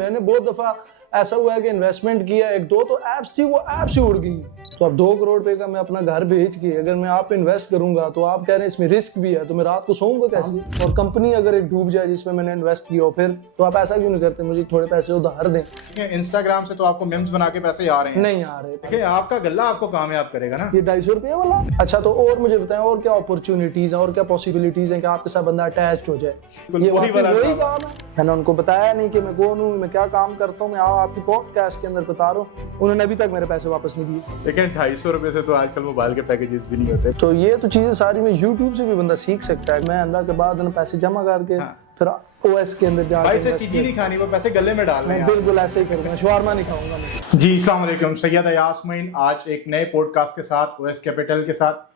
मैंने बहुत दफा ऐसा हुआ है कि इन्वेस्टमेंट किया, एक दो तो ऐप्स थी, वो ऐप्स ही उड़ गई। तो अब 2 करोड़ रुपए का मैं अपना घर बेच के अगर मैं आप पे इन्वेस्ट करूंगा तो आप कह रहे हैं इसमें रिस्क भी है, तो मैं रात को सोऊंगा कैसे? और कंपनी अगर एक डूब जाए जिसमें मैंने इन्वेस्ट किया हो, फिर तो आप ऐसा क्यों नहीं करते, मुझे थोड़े पैसे उधार दें। इंस्टाग्राम से तो आपको मेम्स बना के पैसे आ रहे हैं? नहीं आ रहे। देखिए आपका गल्ला आपको कामयाब करेगा ना। ये 250 रुपये वाला। अच्छा, तो और मुझे बताएं और क्या अपॉर्चुनिटीज हैं और क्या पॉसिबिलिटीज हैं कि आपके साथ बंदा अटैच हो जाए? ये वही काम है। मैंने उनको बताया नहीं कि मैं कौन हूँ, मैं क्या काम करता हूँ, मैं आपकी पॉडकास्ट के अंदर बता रहा हूँ। उन्होंने अभी तक मेरे पैसे वापस नहीं दिए। लेकिन 250 रुपए से तो आजकल मोबाइल के पैकेजेस भी नहीं होते। तो ये तो चीजें सारी मैं यूट्यूब से भी बंदा सीख सकता है। मैं अंदर के बाद पैसे जमा करके फिर ओएस के अंदर जाकर भाई से चीजें नहीं खानी, वो पैसे गले में डालने हैं। बिल्कुल ऐसे ही करूंगा, शवारमा नहीं खाऊंगा मैं। जी अस्सलाम वालेकुम, सैयद अयास मोइन आज एक नए पॉडकास्ट के साथ ओएस कैपिटल के साथ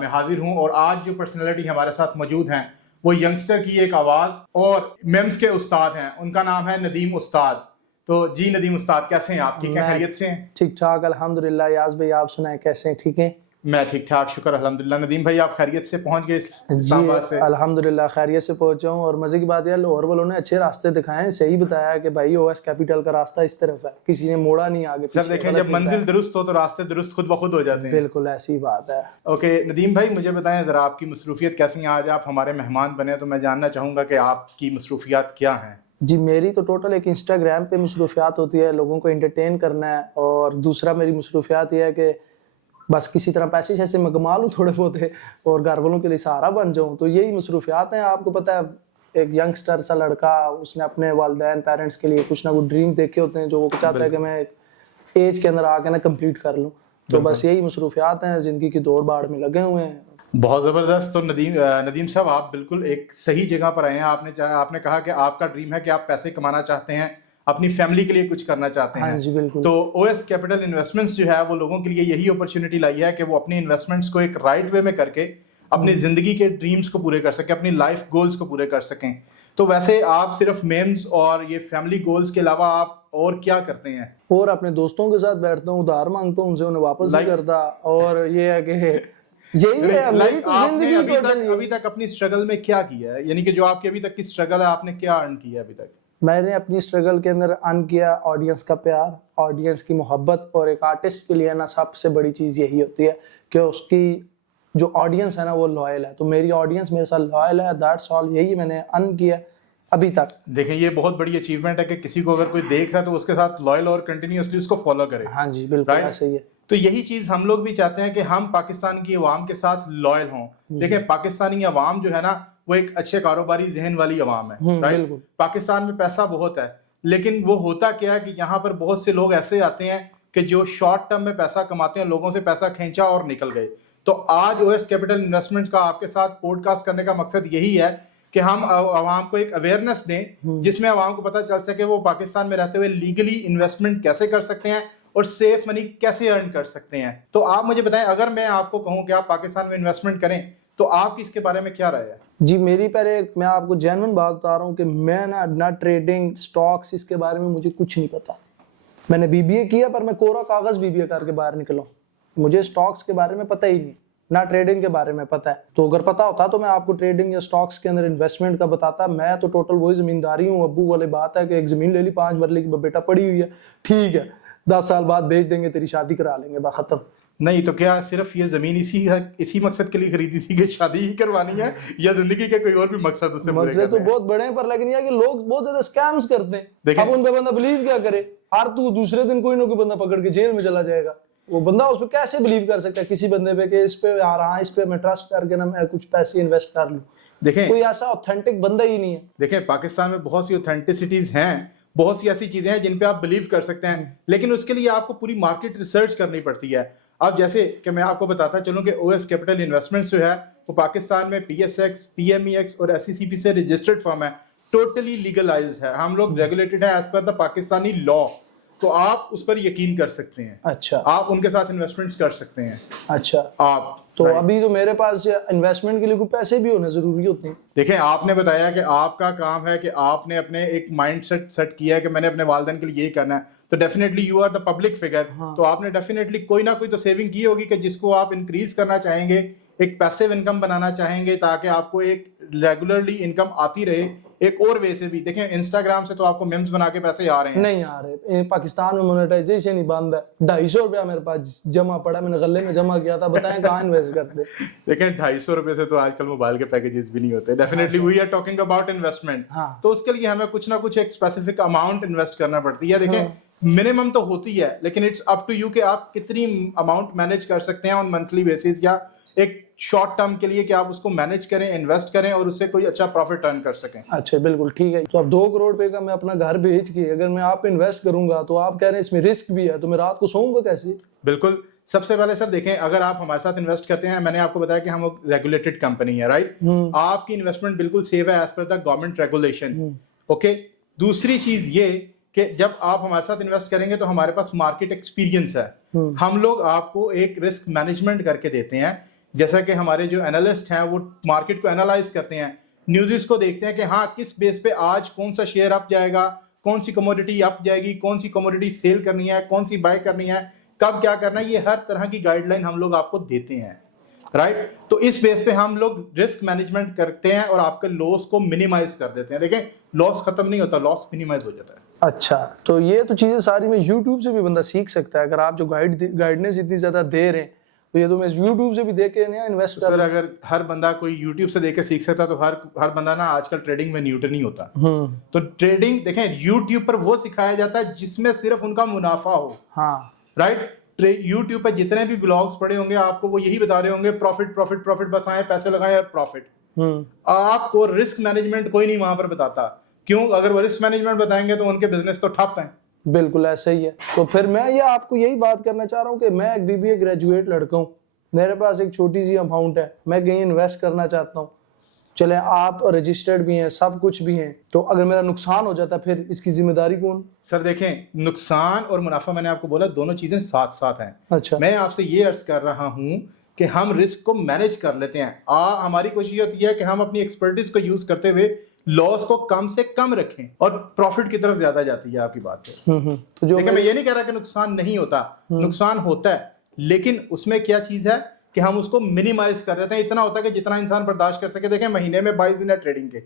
मैं हाजिर हूं। और आज जो पर्सनालिटी हमारे साथ मौजूद हैं वो यंगस्टर की एक आवाज और मेम्स के उस्ताद हैं, उनका नाम है नदीम उस्ताद। तो जी नदीम उस्ताद, कैसे हैं आप? ठीक है, खैरियत से हैं? ठीक ठाक अल्हम्दुलिल्लाह। यास भाई आप सुनाएं कैसे हैं? ठीक हैं? मैं ठीक ठाक, शुक्र अल्हम्दुलिल्लाह। नदीम भाई आप खैरियत से पहुंच गए इस्लामाबाद से? अल्हम्दुलिल्लाह खैरियत से पहुंचा हूं। और मजे की बात है लाहौर वालों ने अच्छे रास्ते दिखाए हैं, सही बताया कि भाई ओएस कैपिटल का रास्ता इस तरफ है, किसी ने मोड़ा नहीं आगे। सर देखें, जब मंजिल दुरुस्त हो तो रास्ते दुरुस्त खुद ब खुद हो जाते हैं। बिल्कुल ऐसी बात है। ओके नदीम भाई, मुझे बताएं जरा आपकी मसरूफियत कैसी है? आज आप हमारे मेहमान बने तो मैं जानना चाहूंगा कि आपकी मसरूफियात क्या हैं? जी मेरी तो टोटल एक इंस्टाग्राम पे मसरूफियात होती है, लोगों को एंटरटेन करना है। और दूसरा मेरी मसरूफियात ये है कि बस किसी तरह पैसे शैसे मैं कमा लूँ थोड़े बहुत और घर वालों के लिए सहारा बन जाऊँ। तो यही मसरूफियात हैं। आपको पता है एक यंगस्टर सा लड़का, उसने अपने वालिदैन पेरेंट्स के लिए कुछ ना कुछ ड्रीम देखे होते हैं जो वो चाहता है कि मैं एज के अंदर आके ना कंप्लीट कर लूँ। तो बस यही मसरूफियात हैं, जिंदगी की दौड़ भाड़ में लगे हुए हैं। बहुत ज़बरदस्त। तो नदीम साहब, आप बिल्कुल एक सही जगह पर आए हैं। आपने कहा कि आपका ड्रीम है कि आप पैसे कमाना चाहते हैं, अपनी फैमिली के लिए कुछ करना चाहते हैं। हाँ जी बिल्कुल। तो ओएस कैपिटल इन्वेस्टमेंट्स जो है वो लोगों के लिए यही अपॉर्चुनिटी लाई है कि वो अपनी इन्वेस्टमेंट्स को एक राइट वे में करके अपनी जिंदगी के ड्रीम्स को पूरे कर सकें, अपनी लाइफ गोल्स को पूरे कर सकें। तो वैसे आप सिर्फ मेम्स और ये फैमिली गोल्स के अलावा आप और क्या करते हैं? और अपने दोस्तों के साथ बैठता हूँ, उधार मांगता हूँ उनसे, उन्हें वापस नहीं करता। और ये है कि यही है लाइक आपने अभी तक अपनी स्ट्रगल में क्या किया है? यानी कि जो आपकी अभी तक की स्ट्रगल है, आपने क्या अर्न किया अभी तक? मैंने अपनी स्ट्रगल के अंदर अर्न किया ऑडियंस का प्यार, ऑडियंस की मोहब्बत। और एक आर्टिस्ट के लिए ना सबसे बड़ी चीज़ यही होती है कि उसकी जो ऑडियंस है ना वो लॉयल है। तो मेरी ऑडियंस मेरे साथ लॉयल है, दैट्स ऑल। यही मैंने अर्न किया अभी तक। देखें, ये बहुत बड़ी अचीवमेंट है कि किसी को अगर कोई देख रहा है तो उसके साथ लॉयल और कंटिन्यूअसली उसको फॉलो करे। हाँ जी बिल्कुल ऐसा ही है। तो यही चीज हम लोग भी चाहते हैं कि हम पाकिस्तान की अवाम के साथ लॉयल हों। देखिए, पाकिस्तानी अवाम जो है ना वो एक अच्छे कारोबारी जहन वाली अवाम है, राइट? पाकिस्तान में पैसा बहुत है, लेकिन वो होता क्या है कि यहाँ पर बहुत से लोग ऐसे आते हैं कि जो शॉर्ट टर्म में पैसा कमाते हैं, लोगों से पैसा खींचा और निकल गए। तो आज ओएस कैपिटल इन्वेस्टमेंट्स का आपके साथ पॉडकास्ट करने का मकसद यही है कि हम आवाम को एक अवेयरनेस दें जिसमें आवाम को पता चल सके वो पाकिस्तान में रहते हुए लीगली इन्वेस्टमेंट कैसे कर सकते हैं और सेफ मनी कैसे अर्न कर सकते हैं। तो आप मुझे बताएं, अगर मैं आपको कहूं कि आप पाकिस्तान में इन्वेस्टमेंट करें तो आपकी इसके बारे में क्या राय है? जी मेरी पहले मैं आपको जेन्युइन बात बता रहा हूँ कि मैं ना ट्रेडिंग स्टॉक्स इसके बारे में मुझे कुछ नहीं पता। मैंने बीबीए किया पर मैं कोरा कागज बीबीए करके बाहर निकला। मुझे स्टॉक्स के बारे में पता ही नहीं, ना ट्रेडिंग के बारे में पता है। तो अगर पता होता तो मैं आपको ट्रेडिंग या स्टॉक्स के अंदर इन्वेस्टमेंट का बताता। मैं तो टोटल वही जमींदारी हूँ। अब्बू वाली बात है कि एक जमीन ले ली 5 मरले की, बेटा पड़ी हुई है, ठीक है 10 साल बाद बेच देंगे, तेरी शादी करा लेंगे, बा खत्म। नहीं तो क्या सिर्फ ये जमीन इसी मकसद के लिए खरीदी थी कि शादी ही करवानी है, या जिंदगी के कोई और भी मकसद उससे पूरे करने हैं? तो बहुत बड़े हैं, पर लेकिन ये कि लोग बहुत ज्यादा स्कैम्स करते हैं। अब उन पे बंदा बिलीव क्या करे? हर तू दूसरे दिन कोई ना कोई बंदा पकड़ के जेल में चला जाएगा। वो बंदा उस पर कैसे बिलीव कर सकता है किसी बंदे पे कि इस पे आ रहा है, इस पे मैं ट्रस्ट करके ना मैं कुछ पैसे इन्वेस्ट कर लूं? देखें, कोई ऐसा ऑथेंटिक बंदा ही नहीं है। देखें, पाकिस्तान में बहुत सी ऑथेंटिसिटीज हैं, बहुत सी ऐसी चीजें हैं जिन पे आप बिलीव कर सकते हैं, लेकिन उसके लिए आपको पूरी मार्केट रिसर्च करनी पड़ती है। अब जैसे कि मैं आपको बताता चलूं कि ओएस कैपिटल इन्वेस्टमेंट्स जो है वो पाकिस्तान में PSX, PMEX और SECP से रजिस्टर्ड फर्म है, टोटली लीगलाइज्ड है। हम लोग रेगुलेटेड है as per the Pakistani law. तो आप उस पर यकीन कर सकते हैं। अच्छा, आप उनके साथ इन्वेस्टमेंट्स कर सकते हैं। अच्छा, आप तो अभी तो मेरे पास इन्वेस्टमेंट के लिए कुछ पैसे भी होने जरूरी होते हैं। देखें, आपने बताया कि आपका काम है कि आपने अपने एक माइंड सेट किया है कि मैंने अपने वालिदैन के लिए यही करना है। तो definitely you are the public figure. तो आपने डेफिनेटली कोई ना कोई तो सेविंग की होगी कि जिसको आप इंक्रीज करना चाहेंगे, एक पैसिव इनकम बनाना चाहेंगे ताकि आपको एक रेगुलरली इनकम आती रहे, एक और वे से भी देखें, इंस्टाग्राम से तो आपको मेम्स बना के पैसे आ रहे हैं। नहीं आ रहे, पाकिस्तान में मोनेटाइजेशन ही बंद है। 250 रुपया मेरे पास जमा पड़ा, मैंने गले में जमा किया था, बताएं कहाँ इन्वेस्ट करते। देखें 250 रुपए से तो आजकल मोबाइल के पैकेजेस भी नहीं होते। Definitely we are talking about investment. तो उसके लिए हमें कुछ ना कुछ एक स्पेसिफिक अमाउंट इन्वेस्ट करना पड़ती है। देखें मिनिमम तो होती है, लेकिन इट्स अप टू यू कि आप कितनी अमाउंट मैनेज कर सकते हैं ऑन मंथली बेसिस, या एक शॉर्ट टर्म के लिए कि आप उसको मैनेज करें, इन्वेस्ट करें और उससे कोई अच्छा प्रॉफिट अर्न कर सकें। अच्छा बिल्कुल ठीक है। तो अब 2 करोड़ रुपए का मैं अपना घर बेच के अगर मैं आप इन्वेस्ट करूंगा, तो आप कह रहे हैं इसमें रिस्क भी है, तो मैं रात को सोऊंगा कैसे? बिल्कुल, सबसे पहले सर देखें, अगर आप हमारे साथ इन्वेस्ट करते हैं, मैंने आपको बताया कि हम रेगुलेटेड कंपनी है, राइट? आपकी इन्वेस्टमेंट बिल्कुल सेफ है as per the government regulation. Okay, दूसरी चीज ये कि जब आप हमारे साथ इन्वेस्ट करेंगे तो हमारे पास मार्केट एक्सपीरियंस है। हम लोग आपको एक रिस्क मैनेजमेंट करके देते हैं, जैसा कि हमारे जो एनालिस्ट हैं वो मार्केट को एनालाइज करते हैं, न्यूज़ को देखते हैं कि हाँ किस बेस पे आज कौन सा शेयर अप जाएगा, कौन सी कमोडिटी अप जाएगी, कौन सी कमोडिटी सेल करनी है, कौन सी बाय करनी है, कब क्या करना है, ये हर तरह की गाइडलाइन हम लोग आपको देते हैं, राइट? तो इस बेस पे हम लोग रिस्क मैनेजमेंट करते हैं और आपके लॉस को मिनिमाइज कर देते हैं। देखें लॉस खत्म नहीं होता, लॉस मिनिमाइज हो जाता है। अच्छा, तो ये तो चीजें सारी मैं YouTube से भी बंदा सीख सकता है। अगर आप जो गाइडेंस इतनी ज्यादा दे रहे हैं, तो ये तो मैं YouTube से भी देख के ना इन्वेस्ट कर। सर अगर हर बंदा कोई YouTube से देख के सीख सकता तो हर बंदा ना आजकल ट्रेडिंग में न्यूटन नहीं होता। तो ट्रेडिंग देखें YouTube पर वो सिखाया जाता है जिसमें सिर्फ उनका मुनाफा हो। हाँ राइट, YouTube पर जितने भी ब्लॉग्स पड़े होंगे आपको वो यही बता रहे होंगे प्रॉफिट प्रॉफिट प्रॉफिट, बस आए पैसे लगाएं और प्रॉफिट। आपको रिस्क मैनेजमेंट कोई नहीं वहां पर बताता। क्यों? अगर वो रिस्क मैनेजमेंट बताएंगे तो उनके बिजनेस तो ठप हैं। बिल्कुल ऐसा ही है। तो फिर मैं ये आपको यही बात करना चाह रहा हूँ कि मैं एक BBA ग्रेजुएट लड़का हूँ, मेरे पास एक छोटी सी अमाउंट है, मैं कहीं इन्वेस्ट करना चाहता हूँ। चले आप रजिस्टर्ड भी हैं, सब कुछ भी हैं, तो अगर मेरा नुकसान हो जाता फिर इसकी जिम्मेदारी कौन? सर देखें, नुकसान और मुनाफा मैंने आपको बोला दोनों चीजें साथ साथ हैं। अच्छा, मैं आपसे ये अर्ज कर रहा हूँ कि हम रिस्क को मैनेज कर लेते हैं। हमारी कोशिश होती है कि हम अपनी एक्सपर्टीज को यूज करते हुए लॉस को कम से कम रखें और प्रॉफिट की तरफ ज्यादा जाती है आपकी बात है। तो जो मैं ये नहीं कह रहा कि नुकसान नहीं होता, नुकसान होता है, लेकिन उसमें क्या चीज है कि हम उसको मिनिमाइज कर देते हैं। इतना होता है कि जितना इंसान बर्दाश्त कर सके। देखें महीने में 22 दिन है ट्रेडिंग के,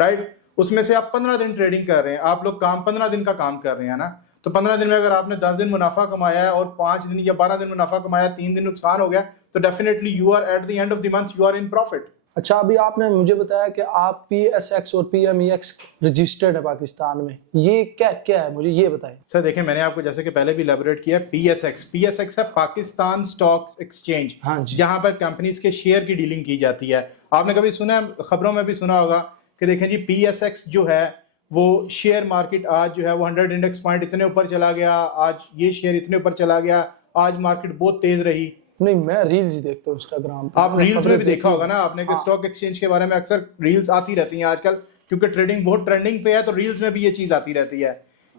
राइट? उसमें से आप 15 दिन ट्रेडिंग कर रहे हैं, आप लोग काम 15 दिन का काम कर रहे हैं ना, तो 15 दिन में अगर आपने 10 दिन मुनाफा कमाया है और 5 दिन या 12 दिन मुनाफा कमाया, 3 दिन नुकसान हो गया, तो definitely you are at the end of the month you are in profit. अच्छा, अभी आपने मुझे बताया कि आप PSX और PMEX रजिस्टर्ड है पाकिस्तान में, ये क्या क्या है, मुझे ये बताएं। सर देखें, मैंने आपको जैसे कि पहले भी इलैबोरेट किया, PSX है पाकिस्तान स्टॉक्स एक्सचेंज, हाँ जी, जहां पर कंपनीज के शेयर की डीलिंग की जाती है। आपने कभी सुना है, खबरों में भी सुना होगा कि देखें जी PSX जो है वो शेयर मार्केट आज जो है वो 100 इंडेक्स पॉइंट इतने ऊपर चला गया, आज ये शेयर इतने ऊपर चला गया, आज मार्केट बहुत तेज रही। नहीं, मैं रील्स ही देखता हूँ इंस्टाग्राम पे। आप रील्स में भी देखा होगा ना आपने कि स्टॉक एक्सचेंज के बारे में अक्सर रील्स आती रहती हैं आजकल, क्योंकि ट्रेडिंग बहुत ट्रेंडिंग पे है, तो रील्स में भी ये चीज आती रहती है।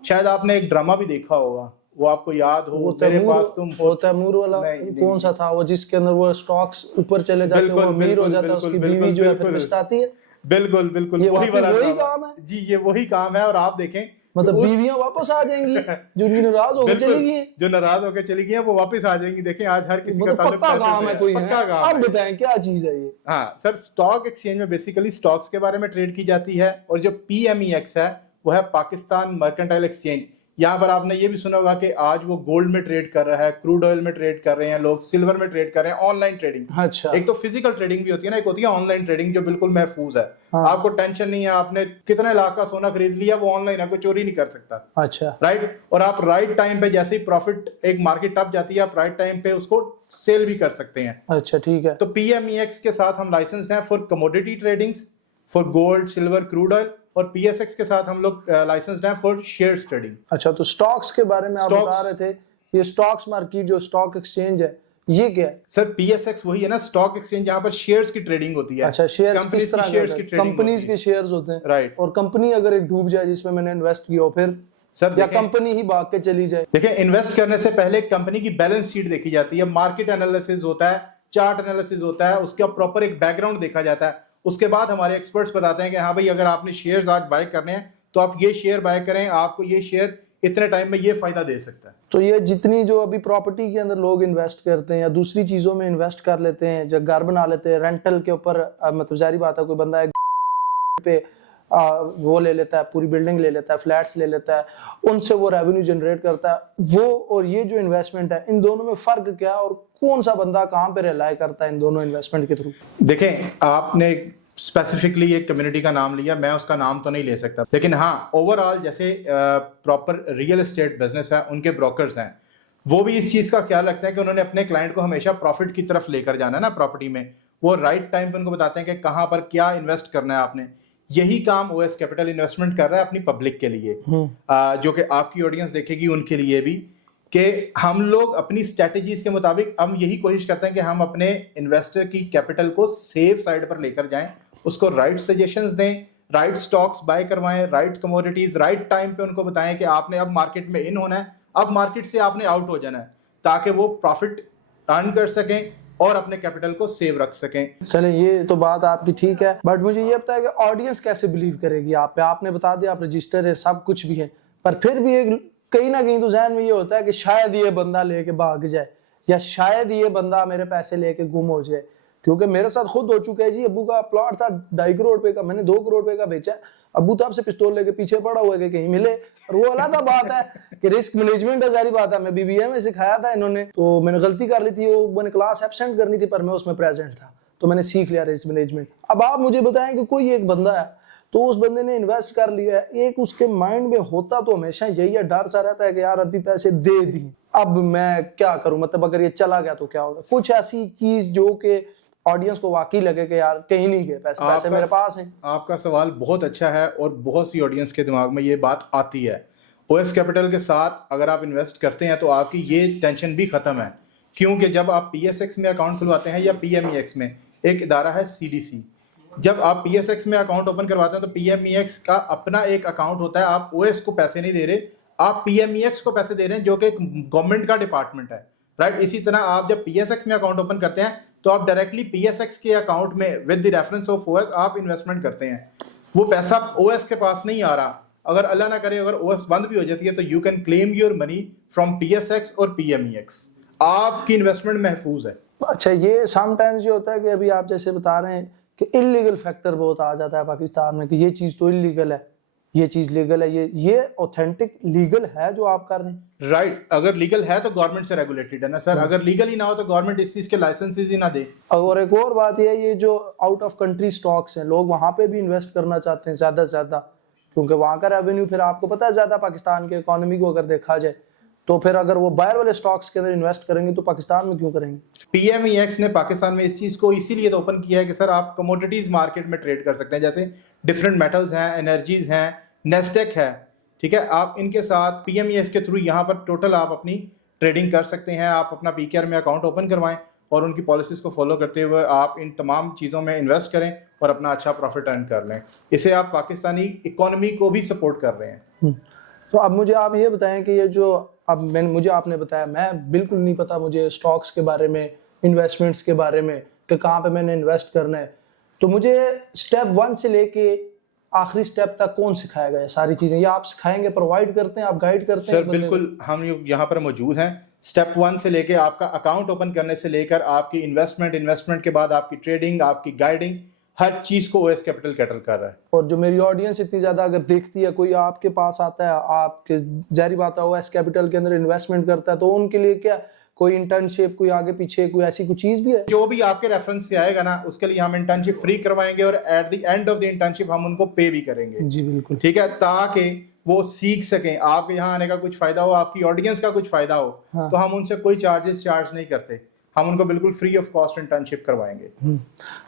शायद आपने एक ड्रामा भी देखा होगा, वो आपको याद हो, मेरे पास तुम हो। तैमूर वाला कौन सा था वो, जिसके अंदर वो स्टॉक्स ऊपर चले जाते हैं, वो अमीर हो जाता है, उसकी बीवी जो है फिर पछताती है। बिल्कुल बिल्कुल वही काम है जी, ये वही काम है। और आप देखें मतलब बीवियां वापस आ जाएंगी जो नाराज होकर चली गई हैं, जो नाराज होकर चली गई हैं वो वापस आ जाएंगी। देखें आज हर किसी का ताल्लुक पक्का काम है, कोई पक्का काम है। आप बताएं क्या चीज है ये? हाँ सर, स्टॉक एक्सचेंज में बेसिकली स्टॉक्स के बारे में ट्रेड की जाती है, और जो PMEX है वो है पाकिस्तान मर्केंटाइल एक्सचेंज। यहाँ पर आपने ये भी सुना होगा कि आज वो गोल्ड में ट्रेड कर रहा है, क्रूड ऑयल में ट्रेड कर रहे हैं लोग, सिल्वर में ट्रेड कर रहे हैं, ऑनलाइन ट्रेडिंग। अच्छा, एक तो फिजिकल ट्रेडिंग भी होती है ना, एक होती है ऑनलाइन ट्रेडिंग जो बिल्कुल महफूज है। हाँ। आपको टेंशन नहीं है, आपने कितने लाख का सोना खरीद लिया, वो ऑनलाइन है, कोई चोरी नहीं कर सकता। अच्छा, राइट, और आप राइट टाइम पे जैसे ही प्रॉफिट एक मार्केट अप जाती है, आप राइट टाइम पे उसको सेल भी कर सकते हैं। अच्छा ठीक है। तो PMEX के साथ हम लाइसेंस्ड हैं for commodity trading, for gold, silver, crude oil, और PSX के साथ हम लोग लाइसेंस्ड हैं फॉर शेयर्स ट्रेडिंग। अच्छा, तो स्टॉक्स के बारे में आप बता रहे थे, ये स्टॉक्स मार्केट जो स्टॉक एक्सचेंज है ये क्या है? सर PSX वही है ना, स्टॉक एक्सचेंज, जहां पर शेयर्स की ट्रेडिंग होती है। अच्छा, शेयर्स किस तरह की कंपनीज के शेयर्स होते हैं, राइट? और कंपनी अगर एक डूब जाए जिसमें मैंने इन्वेस्ट किया हो फिर सर, या कंपनी ही भाग के चली जाए? देखिए, इन्वेस्ट करने से पहले कंपनी की बैलेंस शीट देखी जाती है, मार्केट एनालिसिस होता है, चार्ट एनालिसिस होता है, उसका प्रॉपर एक बैकग्राउंड देखा जाता है। उसके बाद हमारे एक्सपर्ट्स बताते हैं कि हाँ भाई, अगर आपने शेयर्स आज बाय करने हैं तो आप ये शेयर बाय करें, आपको ये शेयर इतने टाइम में ये फायदा दे सकता है। तो ये जितनी जो अभी प्रॉपर्टी के अंदर लोग इन्वेस्ट करते हैं या दूसरी चीजों में इन्वेस्ट कर लेते हैं, जब घर बना लेते हैं रेंटल के ऊपर, मतलब जारी बात है कोई बंदा एक पे वो ले लेता है, पूरी बिल्डिंग ले लेता है, फ्लैट्स ले लेता है, उनसे वो रेवेन्यू जनरेट करता है। वो और ये जो इन्वेस्टमेंट है, इन दोनों में फर्क क्या है और कौन सा बंदा कहाँ पे रिलाय करता है इन दोनों इन्वेस्टमेंट के थ्रू? देखें, आपने स्पेसिफिकली एक कम्युनिटी का नाम लिया, मैं उसका नाम तो नहीं ले सकता, लेकिन हाँ ओवरऑल जैसे प्रॉपर रियल एस्टेट बिजनेस है, उनके ब्रोकर्स हैं, वो भी इस चीज का ख्याल रखते हैं कि उन्होंने अपने क्लाइंट को हमेशा प्रॉफिट की तरफ लेकर जाना है ना प्रॉपर्टी में। वो राइट टाइम पे उनको बताते हैं कि कहाँ पर क्या इन्वेस्ट करना है आपने। यही काम ओएस कैपिटल इन्वेस्टमेंट कर रहा है अपनी पब्लिक के लिए, जो कि आपकी ऑडियंस देखेगी उनके लिए भी, कि हम लोग अपनी स्ट्रेटेजीज के मुताबिक हम यही कोशिश करते हैं कि हम अपने इन्वेस्टर की कैपिटल को सेफ साइड पर लेकर जाएं, उसको राइट सजेशंस दें, राइट स्टॉक्स बाय करवाएं, राइट कमोडिटीज राइट टाइम पे उनको बताएं कि आपने अब मार्केट में इन होना है, अब मार्केट से आपने आउट हो जाना है, ताकि वो प्रॉफिट अर्न कर सकें और अपने कैपिटल को सेव रख सकें। चले, ये तो बात आपकी ठीक है, बट मुझे ये बताया कि ऑडियंस कैसे बिलीव करेगी आप पे? आपने बता दिया आप रजिस्टर है, सब कुछ भी है, पर फिर भी एक कहीं ना कहीं तो जहन में ये होता है कि शायद ये बंदा लेके भाग जाए, या शायद ये बंदा मेरे पैसे लेके गुम हो जाए। क्योंकि मेरे साथ खुद हो चुका है जी, अब्बू का प्लॉट था 2.5 करोड़ रुपए का, मैंने 2 करोड़ रुपए का बेचा, अब्बू तो आपसे पिस्तौल लेके पीछे पड़ा हुआ है कि कहीं मिले। और वो अलग बात है कि रिस्क मैनेजमेंट है, जारी बात है, मैं बीबीए में सिखाया था इन्होंने, तो मैंने गलती कर ली थी, वो मैंने क्लास एब्सेंट करनी थी पर मैं उसमें प्रेजेंट था, तो मैंने सीख लिया रिस्क मैनेजमेंट। अब आप मुझे बताएं कि कोई एक बंदा है, तो उस बंदे ने इन्वेस्ट कर लिया है, एक उसके माइंड में होता तो हमेशा यही है, डर सा रहता है कि यार अभी पैसे दे दी, अब मैं क्या करूं, मतलब अगर ये चला गया तो क्या होगा? कुछ ऐसी चीज जो कि ऑडियंस को वाकई लगे कि यार कहीं नहीं गए पैसे, पैसे मेरे पास हैं। आपका सवाल बहुत अच्छा है और बहुत सी ऑडियंस के दिमाग में ये बात आती है। ओएस कैपिटल के साथ अगर आप इन्वेस्ट करते हैं तो आपकी ये टेंशन भी खत्म है, क्योंकि जब आप पीएसएक्स में अकाउंट खुलवाते हैं या पीएमईएक्स में, एक इदारा है सीडीसी, जब आप पीएसएक्स में अकाउंट ओपन करवाते हैं तो पीएमईएक्स का अपना एक अकाउंट होता है, आप ओएस को पैसे नहीं दे रहे, आप पीएमईएक्स को पैसे दे रहे हैं, जो कि गवर्नमेंट का डिपार्टमेंट है, राइट। इसी तरह आप जब पीएसएक्स में अकाउंट ओपन करते हैं तो आप डायरेक्टली पीएसएक्स के अकाउंट में with the reference of OS आप इन्वेस्टमेंट करते हैं, वो पैसा ओएस के पास नहीं आ रहा। अगर अल्लाह ना करे अगर ओएस बंद भी हो जाती है तो you can claim your money from PSX और पीएमईएक्स, आपकी इन्वेस्टमेंट महफूज है। अच्छा, ये समटाइम्स ये होता है कि अभी आप जैसे बता रहे हैं कि इलीगल फैक्टर बहुत आ जाता है पाकिस्तान में, कि ये चीज तो इलीगल है, ये चीज लीगल है, ये ऑथेंटिक लीगल है जो आप कर रहे हैं? राइट, अगर लीगल है तो गवर्नमेंट से रेगुलेटेड है ना सर, अगर लीगल ही ना हो तो गवर्नमेंट इस चीज के लाइसेंसेस ही ना दे। और एक और बात ये जो आउट ऑफ कंट्री स्टॉक्स हैं, लोग वहां पे भी इन्वेस्ट करना चाहते हैं ज्यादा से ज्यादा, क्योंकि वहां का रेवेन्यू फिर आपको पता है ज्यादा पाकिस्तान के इकोनॉमी को अगर देखा जाए, तो फिर अगर वो बाहर वाले स्टॉक्स के अंदर इन्वेस्ट करेंगे तो पाकिस्तान में क्यों करेंगे? पीएमईएक्स ने पाकिस्तान में इस चीज को इसीलिए तो ओपन किया है कि सर आप कमोडिटीज मार्केट में ट्रेड कर सकते हैं, जैसे डिफरेंट मेटल्स हैं, एनर्जीज हैं, नेस्टेक है, ठीक है। आप इनके साथ पीएमईएक्स के थ्रू यहाँ पर टोटल आप अपनी ट्रेडिंग कर सकते हैं। आप अपना पीकेआर में अकाउंट ओपन करवाएं और उनकी पॉलिसीज को फॉलो करते हुए आप इन तमाम चीज़ों में इन्वेस्ट करें और अपना अच्छा प्रॉफिट अर्न कर लें। इससे आप पाकिस्तानी इकोनॉमी को भी सपोर्ट कर रहे हैं। तो अब मुझे आप ये बताएं कि ये जो अब मुझे आपने बताया, मैं बिल्कुल नहीं पता मुझे स्टॉक्स के बारे में, इन्वेस्टमेंट्स के बारे में, कि कहाँ पे मैंने इन्वेस्ट करना है, तो मुझे स्टेप 1 से लेके आखिरी स्टेप तक कौन सिखाएगा ये सारी चीजें? या आप सिखाएंगे, प्रोवाइड करते हैं, आप गाइड करते हैं? सर बिल्कुल, हम यहाँ पर मौजूद हैं। स्टेप 1 से लेके आपका अकाउंट ओपन करने से लेकर आपकी इन्वेस्टमेंट के बाद आपकी ट्रेडिंग, आपकी गाइडिंग, हर चीज को ओएस कैपिटल कैटल कर रहा है। और जो मेरी ऑडियंस इतनी ज्यादा अगर देखती है, कोई आपके पास आता है, आपके जारी बात है ओएस कैपिटल के अंदर इन्वेस्टमेंट करता है, तो उनके लिए क्या कोई इंटर्नशिप, कोई आगे पीछे कोई ऐसी कोई चीज भी है? जो भी आपके रेफरेंस से आएगा ना, उसके लिए हम इंटर्नशिप फ्री करवाएंगे और eight the end of the internship हम उनको पे भी करेंगे। जी बिल्कुल, ठीक है, ताकि वो सीख सकें, आपके यहाँ आने का कुछ फायदा हो, आपकी ऑडियंस का कुछ फायदा हो। हाँ। तो हम उनसे कोई चार्ज नहीं करते, हम उनको बिल्कुल फ्री ऑफ कॉस्ट इंटर्नशिप करवाएंगे।